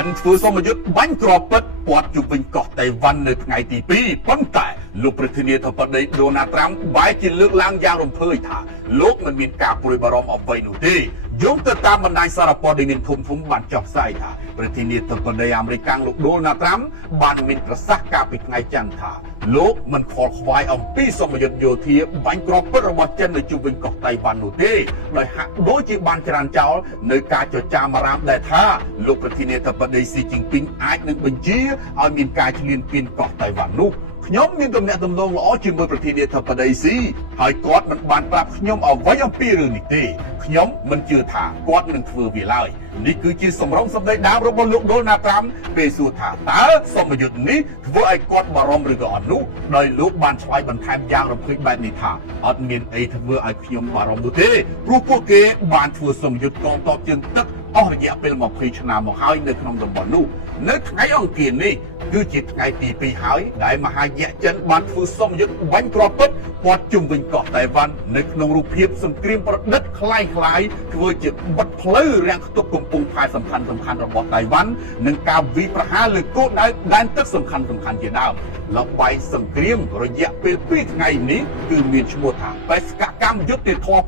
ចិនធ្វើសមយុទ្ធបាញ់ក្របពិតពាត់ជុំវិញកោះតៃវ៉ាន់នៅថ្ងៃទី2ប៉ុន្តែលោកប្រធានាធិបតីដូណាល់ត្រាំបែរជាលើកឡើងយ៉ាងរំភើយថាលោកមិនមានការព្រួយបារម្ភអ្វីនោះទេយោងទៅតាមបណ្ដាញសារព័ត៌មានធំៗបានចុះផ្សាយថាប្រធានាធិបតីអាមេរិកលោកដូណាល់ត្រាំបានមានប្រសាសន៍កាលពីថ្ងៃច័ន្ទថាលោកមិនខកខ្វាយអំពីសមយុទ្ធយោធាបាញ់ក្របពិតរបស់ចិននៅជុំវិញកោះតៃវ៉ាន់នោះទេដោយហាក់ដូចជាបានច្រានចោលនៅការចចាមអារ៉ាមដែលថាលោកប្រធានាធិបតីស៊ីជីនពីងអាចនឹងបញ្ជាឲ្យមានការឈ្លានពានកោះតៃវ៉ាន់នោះខ្ញុំមានទំនាក់ទំនងល្អជាមួយប្រធានាធិបតីស៊ីហើយគាត់មិនបានប្រាប់ខ្ញុំអ្វីអំពីរឿងនេះទេខ្ញុំមិនជឿថាគាត់នឹងធ្វើវាឡើយនេះគឺជាសម្រងសម្ដីដើមរបស់លោកដូណាល់ត្រាំពេលសួរថាតើសមយុទ្ធនេះធ្វើឲ្យគាត់បារម្ភឬក៏អត់នោះដោយលោកបានឆ្លើយបន្ថែមយ៉ាងរំភើបបែបនេះថាអត់មានអីធ្វើឲ្យខ្ញុំបារម្ភនោះទេព្រោះពួកគេបានធ្វើសមយុទ្ធកងទ័ពជើងទឹកអស់រយៈពេល20ឆ្នាំមកហើយនៅក្នុងតំបន់នោះនៅថ្ងៃអង្គារនេះគឺជាថ្ងៃទី2ហើយដែលមហាយៈចិនបានធ្វើសមយុទ្ធបាញ់គ្រាប់ពិតព័ទ្ធជុំវិញកោះតៃវ៉ាន់នៅក្នុងរូបភាពសង្គ្រាមប្រឌិតคล้ายធ្វើជាបិទផ្លូវរាំងខ្ទប់កំពង់ផែសំខាន់របស់តៃវ៉ាន់និងការវាយប្រហារលើគោលដៅដែនទឹកសំខាន់ជាដើមល្បែងសង្គ្រាមរយៈពេល2ថ្ងៃនេះគឺមានឈ្មោះថាបេសកកម្មយុទ្ធធម៌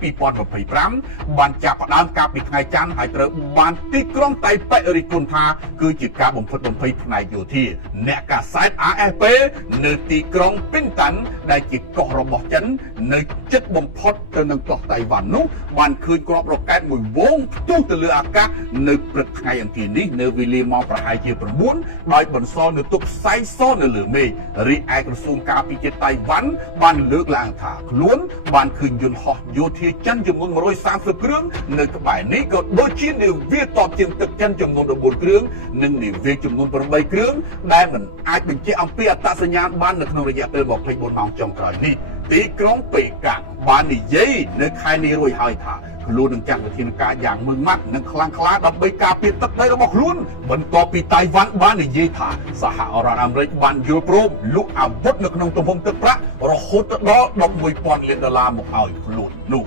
2025បានចាប់ផ្ដើមកាលពីថ្ងៃច័ន្ទហើយត្រូវបានទីក្រុងតៃប៉េរិះគន់ថាគឺជាការបំផិតបំភ័យផ្នែកយោធាអ្នកកាសែត AFP នៅទីក្រុងពីនតាន់ដែលជាកោះរបស់ចិននៅជិតបំផុតទៅនឹងកោះតៃវ៉ាន់នោះបានឃើញគ្រាប់រ៉ុកែតមួយវងផ្ទុះទៅលើអាកាសនៅព្រឹកថ្ងៃអង្គារនេះនៅវេលាម៉ោងប្រហែលជា9ដោយបន្សល់នៅទុកផ្សែងសនៅលើមេឃរីឯក្រសួងការពារជាតិតៃវ៉ាន់បានលើកឡើងថាខ្លួនបានឃើញយន្តហោះយោធាចិនចំនួន130គ្រឿងនៅក្បែរនេះក៏ដូចជានាវាតបជើងទឹកចិនចំនួន14គ្រឿងនិងនាវាចំនួន8គ្រឿងដែលមិនអាចបញ្ជាក់អំពីអត្តសញ្ញាណបាននៅក្នុងរយៈពេល24ម៉ោងចុងក្រោយនេះទីក្រុងប៉េកាំងបាននិយាយនៅខែនេះរួចហើយថាខ្លួននឹងចាត់វិធានការយ៉ាងម៉ឺងម៉ាត់និងខ្លាំងក្លាដើម្បីការពារទឹកដីរបស់ខ្លួនបន្ទាប់ពីតៃវ៉ាន់បាននិយាយថាសហរដ្ឋអាមេរិកបានយល់ព្រមលក់អាវុធនៅក្នុងទំហំទឹកប្រាក់រហូតដល់$11,000 លានមកឲ្យខ្លួននោះ